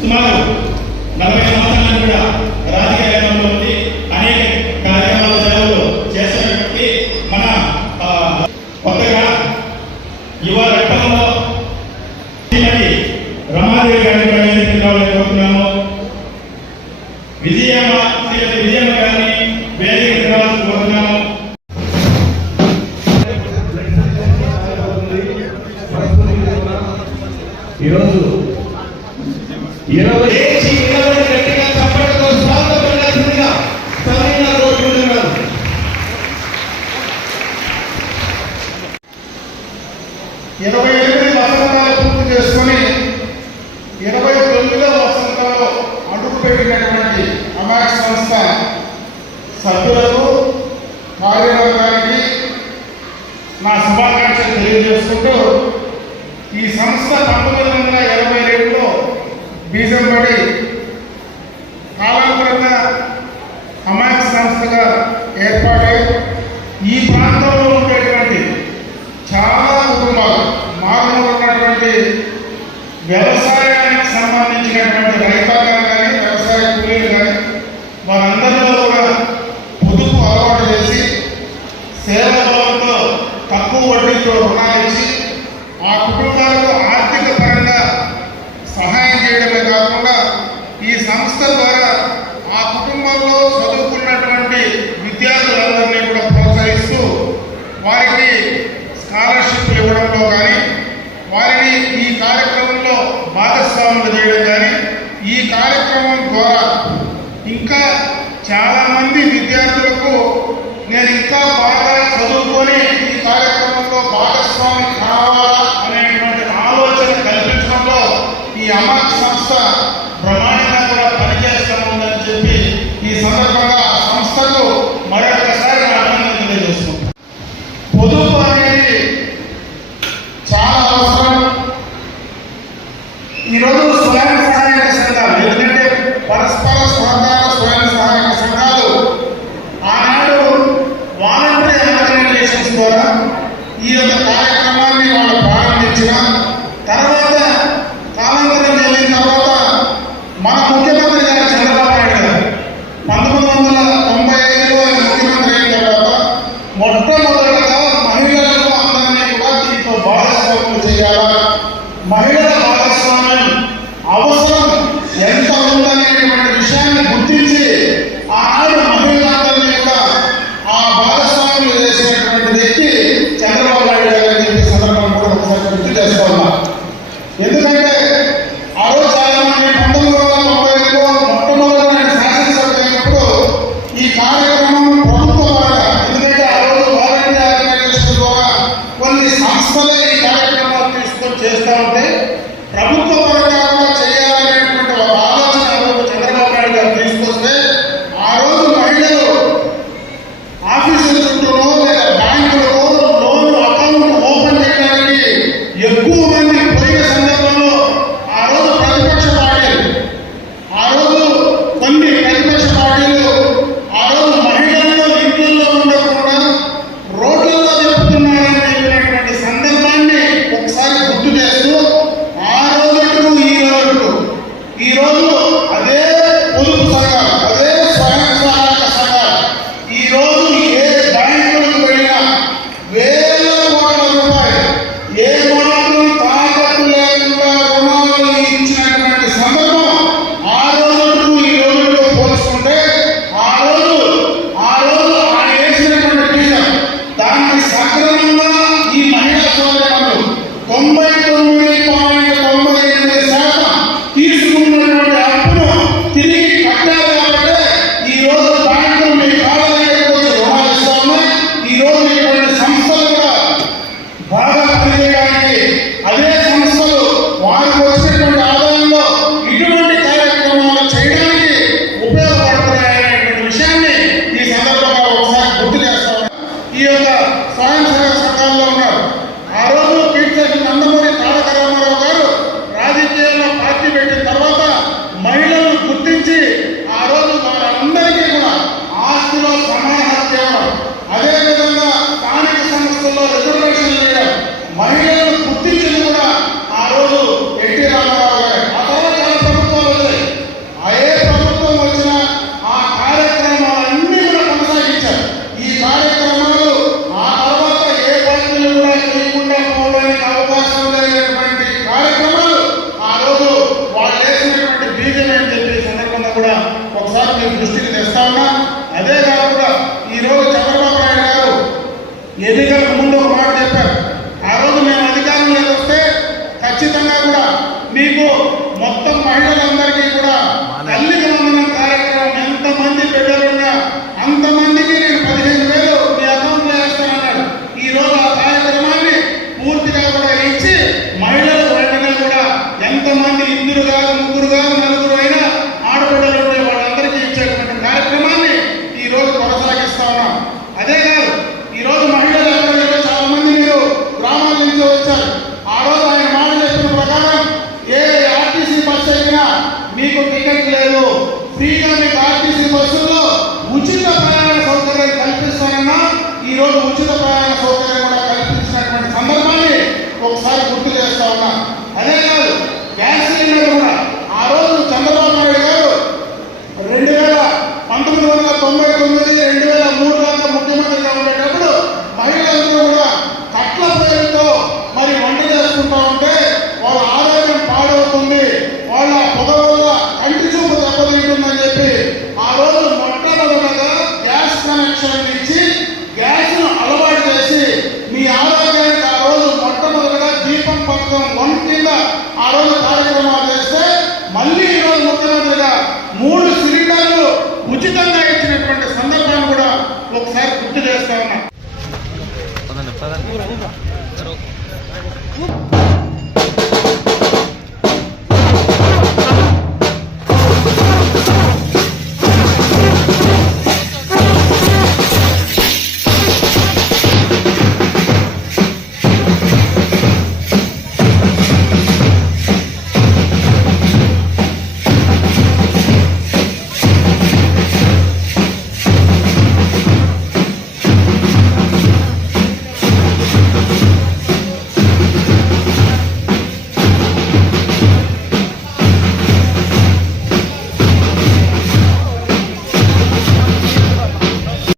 సుమారు 40 సంవత్సరాలు కూడా రాజకీయ రంగంలో ఉంది. అనేక కార్యక్రమాల సేవలు చేసినటువంటి మన కొత్తగా యువ రక్తంలో రమాదేవి గారిని కూడా వేదికగా కోరుతున్నాము. విజయమ్మ గారిని వేదికగా కోరుతున్నాము. ఈరోజు 20 గట్టిగా చప్పట్లతో స్వాగతించాల్సిందిగా సమీనా కోరుకుంటున్నారు. 28 వసంతాలు పూర్తి చేసుకుని 29వ వసంతంలో అడుగుపెట్టినటువంటి అమాయక సంస్థ సభ్యులకు కార్యవర్గానికి నా శుభాకాంక్షలు తెలియజేసుకుంటూ ఈ సంస్థ 1982లో బీజం పడి కాలాంతరంగా అమాయక సంస్థగా ఏర్పాటై ఈ ప్రాంతంలో ఉండేటువంటి చాలా కుటుంబాలు మారుమూల ఉన్నటువంటి వ్యవసాయానికి సంబంధించినటువంటి రైతాంగం కానీ వ్యవసాయ కూలీలు కానీ వారందరిలో కూడా పొదుపు అలవాటు చేసి సేవాభావంతో తక్కువ వడ్డీతో రుణాలు ఇచ్చి ఆ కుటుంబాలకు ఆర్థిక పరంగా సహాయం చేయడమే కాకుండా ఈ సంస్థ ద్వారా ఆ కుటుంబంలో చదువుకున్నటువంటి విద్యార్థులందరినీ కూడా ప్రోత్సహిస్తూ వారికి స్కాలర్షిప్లు ఇవ్వడంలో కానీ వారిని ఈ కార్యక్రమంలో భాగస్వాములు చేయడం కానీ ఈ కార్యక్రమం ద్వారా ఇంకా చాలామంది విద్యార్థులకు నేను ఇంకా బాగా చదువుకొని ఈ కార్యక్రమంలో భాగస్వామి కావాలా అనేటువంటి ఆలోచన కల్పించడంలో ఈ అమాయక సంస్థ బ్రహ్మాండంగా కూడా పనిచేస్తామని చెప్పి ఈ సందర్భంగా ఆ సంస్థకు మరొకసారి ఆనందం తెలియజేస్తున్నాం. పొదుపు అనేది చాలా అవసరం. ఈరోజు స్వయం సహాయక సంఘాలు ఎందుకంటే పరస్పర సహకార స్వయం సహాయక సంఘాలు ఆనాడు వాలంటరీ ఆర్గనైజేషన్స్ ద్వారా ఈ యొక్క కార్యక్రమాన్ని వాళ్ళు ప్రారంభించిన తర్వాత కాలాంతరం జరిగిన తర్వాత మన ముఖ్యమంత్రి గారు చంద్రబాబు నాయుడు గారు 1995లో ముఖ్యమంత్రి అయిన తర్వాత మొట్టమొదటిగా మహిళలకు అందరినీ కూడా దీంతో భాగస్వామ్యం చేయాలా, మహిళల భాగస్వామ్యం అవసరం ఎంత ఉందనేటువంటి విషయాన్ని గుర్తించి ఆనాడు మహిళలందరినీ కూడా ఆ భాగస్వామ్యం చేసినటువంటి వ్యక్తి చంద్రబాబు నాయుడు గారు అని చెప్పి సందర్భం కూడా ఒకసారి గుర్తు చేస్తా ఉన్నా. ఎందుకంటే ఆ రోజు చాలా మంది 1995లో మొట్టమొదటి నేను శాసనసభ అయినప్పుడు ఈ కార్యక్రమం ప్రభుత్వ పరంగా ఎందుకంటే ఆ రోజు వాలంటరీ ఆర్గనైజేషన్ ద్వారా కొన్ని సంస్థలే ఈ కార్యక్రమాలు తీసుకొని చేస్తూ ఉంటే ప్రభుత్వ పరంగా కూడా చేయాలనేటువంటి ఒక ఆలోచన చంద్రబాబు నాయుడు గారు తీసుకొస్తే ఆ రోజు మహిళలు ఆఫీసుల చుట్టూనో లేదా బ్యాంకులలో లోన్ అకౌంట్ ఓపెన్ చేయడానికి ఎక్కువ మంది పోయిన సందర్భంలో ఆ రోజు ప్రతిపక్ష పార్టీలు కొన్ని ప్రతిపక్ష పార్టీలు ఆ రోజు మహిళలను ఇంట్లో ఉండకుండా రోడ్లలో చెప్తున్నారని చెప్పినటువంటి సందర్భాన్ని ఒకసారి గుర్తు చేస్తూ ఆ రోజు మహిళలందరికీ కూడా తల్లికి వందనం కార్యక్రమం ఎంతమంది బిడ్డలున్నా అంతమందికి నేను 15,000 మీ అకౌంట్లో వేస్తానన్నాడు. ఈ రోజు ఆ కార్యక్రమాన్ని పూర్తిగా కూడా ఇచ్చి మహిళలు వెంటనే కూడా ఎంతమంది 2 కాదు 3 కాదు 4 అయినా ఆడబిడ్డలు ఉంటే వాళ్ళందరికీ ఇచ్చేటువంటి కార్యక్రమాన్ని ఈ రోజు కొనసాగిస్తా ఉన్నాం. అదే కాదు ఈ రోజు మహిళలు ఎవరైనా చాలా మంది మీరు గ్రామాల నుంచి వచ్చారు. ఆ రోజు ఆయన మాట చెప్పిన ప్రకారం ఏ ఆర్టీసీ బస్సు ఎక్కినా మీకు టికెట్ లేదు, ఫ్రీగా మీకు ఆర్టీసీ బస్సుల్లో ఉచిత ప్రయాణ సౌకర్యం కల్పిస్తానన్నా ఈ రోజు ఉచిత ప్రయాణ సౌకర్యం